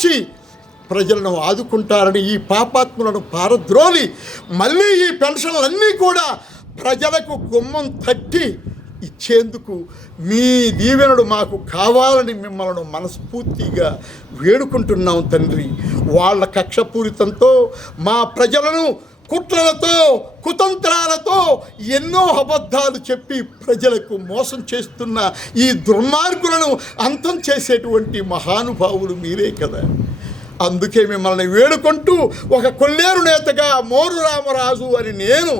వచ్చి ప్రజలను ఆదుకుంటారని ఈ పాపాత్ములను పారద్రోలి మళ్ళీ ఈ పెన్షన్లన్నీ కూడా ప్రజలకు గుమ్మం తట్టి ఇచ్చేందుకు మీ దీవెనుడు మాకు కావాలని మిమ్మల్ని మనస్ఫూర్తిగా వేడుకుంటున్నాం తండ్రి. వాళ్ళ కక్షపూరితంతో మా ప్రజలను కుట్రలతో కుతంత్రాలతో ఎన్నో అబద్ధాలు చెప్పి ప్రజలకు మోసం చేస్తున్న ఈ దుర్మార్గులను అంతం చేసేటువంటి మహానుభావులు మీరే కదా. అందుకే మిమ్మల్ని వేడుకుంటూ ఒక కొల్లేరు నేతగా మోరు రామరాజు అని నేను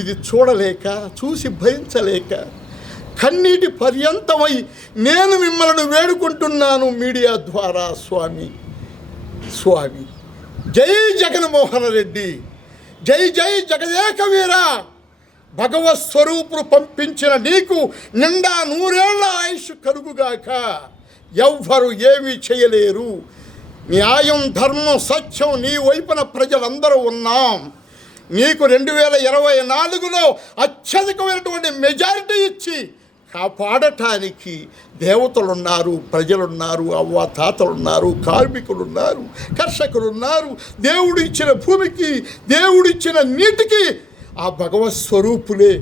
ఇది చూడలేక చూసి భరించలేక కన్నీటి పర్యంతమై నేను మిమ్మల్ని వేడుకుంటున్నాను మీడియా ద్వారా స్వామి స్వామి. జై జగన్మోహన్ రెడ్డి. జై జై జగదేకవీర భగవత్ స్వరూపుడు పంపించిన నీకు నిండా నూరేళ్ళ ఆయుష్ కలుగుగాక. ఎవ్వరు ఏమీ చేయలేరు. న్యాయం ధర్మం సత్యం నీ వైపున ప్రజలందరూ ఉన్నాం. నీకు రెండు వేల ఇరవై నాలుగులో అత్యధికమైనటువంటి మెజారిటీ ఇచ్చి కాపాడటానికి దేవతలున్నారు ప్రజలున్నారు అవ్వ తాతలున్నారు కార్మికులున్నారు కర్షకులున్నారు. దేవుడు ఇచ్చిన భూమికి దేవుడిచ్చిన నీటికి ఆ భగవత్ స్వరూపులే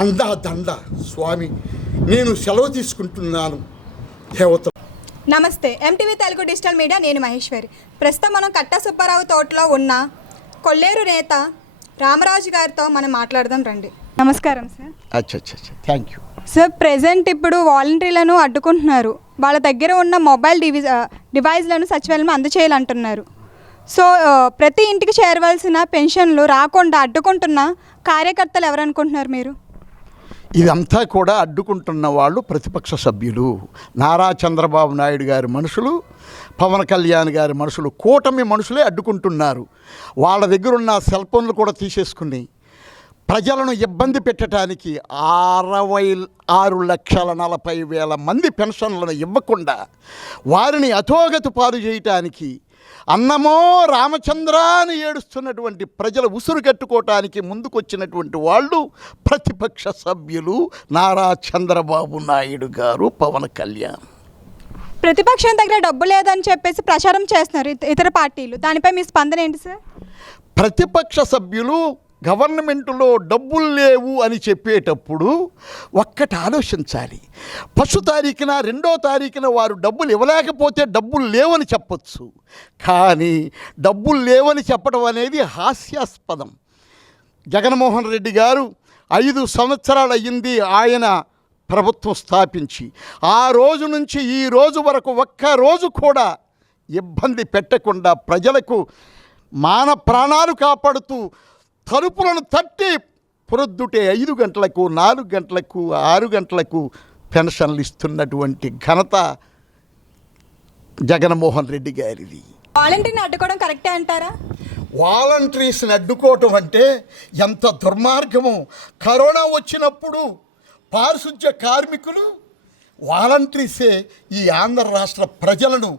అండా దండ స్వామి నేను సెలవు తీసుకుంటున్నాను. దేవత నమస్తే. ఎంటీవీ తెలుగు డిజిటల్ మీడియా నేను మహేశ్వరి. ప్రస్తుతం మనం కట్ట సుబ్బారావు తోటలో ఉన్న కొల్లేరు నేత రామరాజు గారితో మనం మాట్లాడదాం రండి. నమస్కారం సార్. అచ్చా అచ్చా అచ్చా థ్యాంక్ యూ సార్ ప్రెసెంట్ ఇప్పుడు వాలంటీర్లను అడ్డుకుంటున్నారు. వాళ్ళ దగ్గర ఉన్న మొబైల్ డివి డివైస్లను సచివాలయం అందచేయాలంటున్నారు. సో ప్రతి ఇంటికి చేరవలసిన పెన్షన్లు రాకుండా అడ్డుకుంటున్న కార్యకర్తలు ఎవరనుకుంటున్నారు మీరు? ఇదంతా కూడా అడ్డుకుంటున్న వాళ్ళు ప్రతిపక్ష సభ్యులు. నారా చంద్రబాబు నాయుడు గారి మనుషులు పవన్ కళ్యాణ్ గారి మనుషులు కూటమి మనుషులే అడ్డుకుంటున్నారు. వాళ్ళ దగ్గర ఉన్న సెల్ ఫోన్లు కూడా తీసేసుకుని ప్రజలను ఇబ్బంది పెట్టడానికి అరవై ఆరు లక్షల నలభై వేల మంది పెన్షన్లను ఇవ్వకుండా వారిని అధోగతి పాలు చేయటానికి అన్నమో రామచంద్ర అని ఏడుస్తున్నటువంటి ప్రజల ఉసురు కట్టుకోవటానికి ముందుకొచ్చినటువంటి వాళ్ళు ప్రతిపక్ష సభ్యులు నారా చంద్రబాబు నాయుడు గారు పవన్ కళ్యాణ్. ప్రతిపక్షం దగ్గర డబ్బు లేదని చెప్పేసి ప్రచారం చేస్తున్నారు ఇత- ఇతర పార్టీలు. దానిపై మీ స్పందన ఏంటి సార్? ప్రతిపక్ష సభ్యులు గవర్నమెంటులో డబ్బులు లేవు అని చెప్పేటప్పుడు ఒక్కటి ఆలోచించాలి. ఫస్ట్ తారీఖున రెండో తారీఖున వారు డబ్బులు ఇవ్వలేకపోతే డబ్బులు లేవని చెప్పచ్చు. కానీ డబ్బులు లేవని చెప్పడం అనేది హాస్యాస్పదం. జగన్మోహన్ రెడ్డి గారు ఐదు సంవత్సరాలు అయ్యింది ఆయన ప్రభుత్వం స్థాపించి. ఆ రోజు నుంచి ఈ రోజు వరకు ఒక్క రోజు కూడా ఇబ్బంది పెట్టకుండా ప్రజలకు మాన ప్రాణాలు కాపాడుతూ తలుపులను తట్టి ప్రొద్దుటే ఐదు గంటలకు నాలుగు గంటలకు ఆరు గంటలకు పెన్షన్లు ఇస్తున్నటువంటి ఘనత జగన్మోహన్ రెడ్డి గారిది. వాలంటీర్ని అడ్డుకోవడం కరెక్టే అంటారా? వాలంటీర్స్ని అడ్డుకోవటం అంటే ఎంత దుర్మార్గము. కరోనా వచ్చినప్పుడు పారిశుధ్య కార్మికులు వాలంటీర్సే ఈ ఆంధ్ర రాష్ట్ర ప్రజలను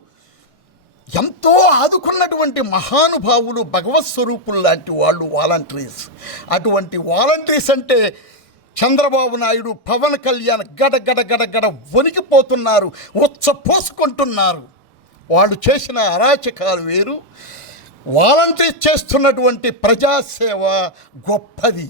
ఎంతో ఆదుకున్నటువంటి మహానుభావులు భగవత్ స్వరూపులు లాంటి వాళ్ళు వాలంటీర్స్. అటువంటి వాలంటీర్స్ అంటే చంద్రబాబు నాయుడు పవన్ కళ్యాణ్ గడ గడ గడ గడ వణికిపోతున్నారు ఉచ్చ పోసుకుంటున్నారు. వాళ్ళు చేసిన అరాచకాలు వేరు. వాలంటీర్ చేస్తున్నటువంటి ప్రజాసేవ గొప్పది.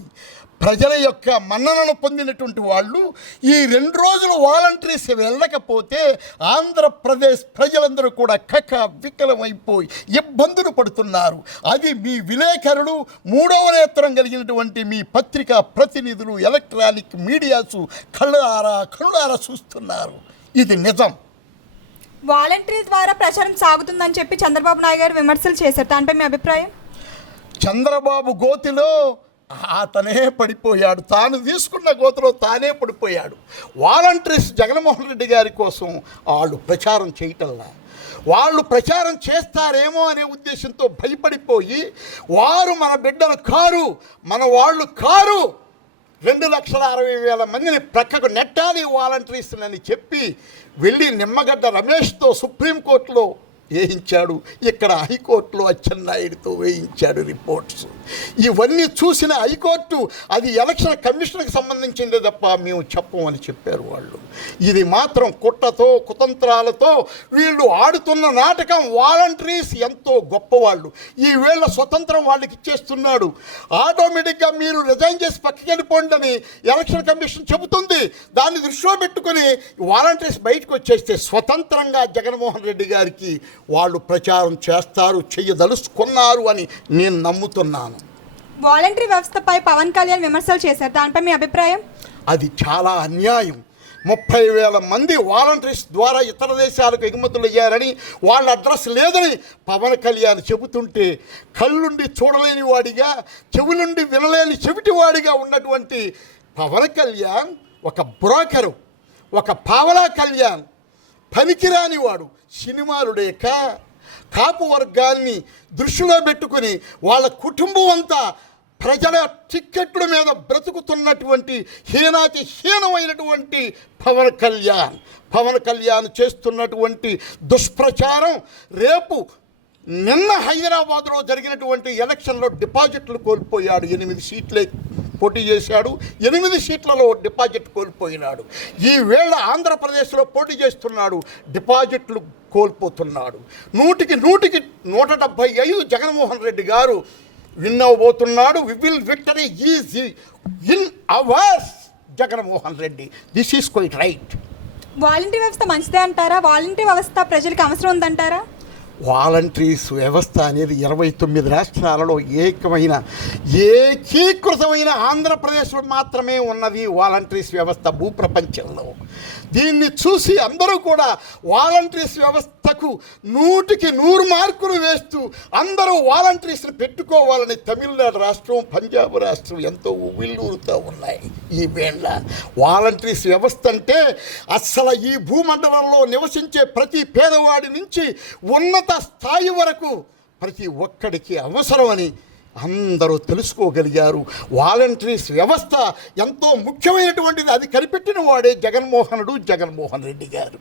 ప్రజల యొక్క మన్ననను పొందినటువంటి వాళ్ళు ఈ రెండు రోజులు వాలంటీర్స్ వెళ్ళకపోతే ఆంధ్రప్రదేశ్ ప్రజలందరూ కూడా కక వికలమైపోయి ఇబ్బందులు పడుతున్నారు. అది మీ విలేకరులు మూడవ నేత్రం కలిగినటువంటి మీ పత్రికా ప్రతినిధులు ఎలక్ట్రానిక్ మీడియాసు కళ్ళారా కళ్ళారా చూస్తున్నారు. ఇది నిజం. వాలంటీర్ ద్వారా ప్రచారం సాగుతుందని చెప్పి చంద్రబాబు నాయుడు గారు విమర్శలు చేశారు. దానిపై మీ అభిప్రాయం? చంద్రబాబు గోతిలో అతనే పడిపోయాడు. తాను తీసుకున్న గోతలో తానే పడిపోయాడు. వాలంటీర్స్ జగన్మోహన్ రెడ్డి గారి కోసం వాళ్ళు ప్రచారం చేయటంలా వాళ్ళు ప్రచారం చేస్తారేమో అనే ఉద్దేశంతో భయపడిపోయి వారు మన బిడ్డలు కారు మన వాళ్ళు కారు రెండు లక్షల అరవై వేల మందిని ప్రక్కకు నెట్టాలి వాలంటీర్స్ని అని చెప్పి వెళ్ళి నిమ్మగడ్డ రమేష్తో సుప్రీంకోర్టులో వేయించాడు. ఇక్కడ హైకోర్టులో అచ్చెన్నాయుడితో వేయించాడు రిపోర్ట్స్. ఇవన్నీ చూసిన హైకోర్టు అది ఎలక్షన్ కమిషన్కి సంబంధించిందే తప్ప మేము చెప్పమని చెప్పారు వాళ్ళు. ఇది మాత్రం కుట్రతో కుతంత్రాలతో వీళ్ళు ఆడుతున్న నాటకం వాలంటరీస్ ఎంతో గొప్పవాళ్ళు ఈ వేళ స్వతంత్రం వాళ్ళకి ఇచ్చేస్తున్నాడు. ఆటోమేటిక్గా మీరు రిజైన్ చేసి పక్కకి వెళ్ళిపోండి అని ఎలక్షన్ కమిషన్ చెబుతుంది. దాన్ని దృష్టిలో పెట్టుకుని వాలంటీర్స్ బయటకు వచ్చేస్తే స్వతంత్రంగా జగన్మోహన్ రెడ్డి గారికి వాళ్ళు ప్రచారం చేస్తారు చెయ్యదలుచుకున్నారు అని నేను నమ్ముతున్నాను. వాలంటరీ వ్యవస్థపై పవన్ కళ్యాణ్ విమర్శలు చేశారు. దానిపై మీ అభిప్రాయం? అది చాలా అన్యాయం. ముప్పై వేల మంది వాలంటీర్స్ ద్వారా ఇతర దేశాలకు ఎగుమతులు అయ్యారని వాళ్ళ అడ్రస్ లేదని పవన్ కళ్యాణ్ చెబుతుంటే కళ్ళుండి చూడలేని వాడిగా చెవులుండి వినలేని చెవిటివాడిగా ఉన్నటువంటి పవన్ కళ్యాణ్ ఒక బ్రోకరు ఒక పావలా కళ్యాణ్. పనికిరాని వాడు. సినిమాలు కాపు వర్గాన్ని దృష్టిలో పెట్టుకుని వాళ్ళ కుటుంబం అంతా ప్రజల టిక్కెట్ల మీద బ్రతుకుతున్నటువంటి హీనాతి హీనమైనటువంటి పవన్ కళ్యాణ్. పవన్ కళ్యాణ్ చేస్తున్నటువంటి దుష్ప్రచారం రేపు నిన్న హైదరాబాద్లో జరిగినటువంటి ఎలక్షన్లో డిపాజిట్లు కోల్పోయాడు. ఎనిమిది సీట్లే పోటీ చేశాడు ఎనిమిది సీట్లలో డిపాజిట్ కోల్పోయినాడు. ఈ వేళ ఆంధ్రప్రదేశ్లో పోటీ చేస్తున్నాడు డిపాజిట్లు కోల్పోతున్నాడు. నూటికి నూటికి నూట డెబ్భై ఐదు జగన్మోహన్ రెడ్డి గారు win అవ్వబోతున్నాడు we will victory is in ours Jaganmohan Reddy. This is quite right volunteer వ్యవస్థ మంచిదే అంటారా? వాలంటీర్ వ్యవస్థ ప్రజలకు అవసరం ఉందంటారా? వాలంటీర్స్ వ్యవస్థ అనేది ఇరవై తొమ్మిది రాష్ట్రాలలో ఏకమైన ఏకీకృతమైన ఆంధ్రప్రదేశ్లో మాత్రమే ఉన్నది వాలంటీర్స్ వ్యవస్థ భూప్రపంచంలో. దీన్ని చూసి అందరూ కూడా వాలంటీర్స్ వ్యవస్థకు నూటికి నూరు మార్కులు వేస్తూ అందరూ వాలంటీర్స్ని పెట్టుకోవాలని తమిళనాడు రాష్ట్రం పంజాబ్ రాష్ట్రం ఎంతో ఉవ్విల్లూరుతూ ఉన్నాయి ఈ వేళ వాలంటీర్స్ వ్యవస్థ అంటే అస్సలు ఈ భూమండలంలో నివసించే ప్రతి పేదవాడి నుంచి ఉన్నత స్థాయి వరకు ప్రతి ఒక్కడికి అవసరమని అందరూ తెలుసుకోగలిగారు. వాలంటీర్స్ వ్యవస్థ ఎంతో ముఖ్యమైనటువంటిది. అది కనిపెట్టిన వాడే జగన్మోహనుడు జగన్మోహన్ రెడ్డి గారు.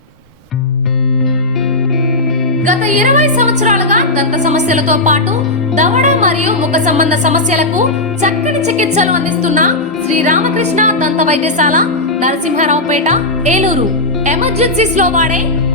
గత ఇరవై సంవత్సరాలుగా దంత సమస్యలతో పాటు దవడ మరియు ముఖ సంబంధ సమస్యలకు చక్కని చికిత్సలు అందిస్తున్న శ్రీ రామకృష్ణ దంత వైద్యశాల నరసింహారావుపేట ఏలూరు. ఎమర్జెన్సీస్లో వాడే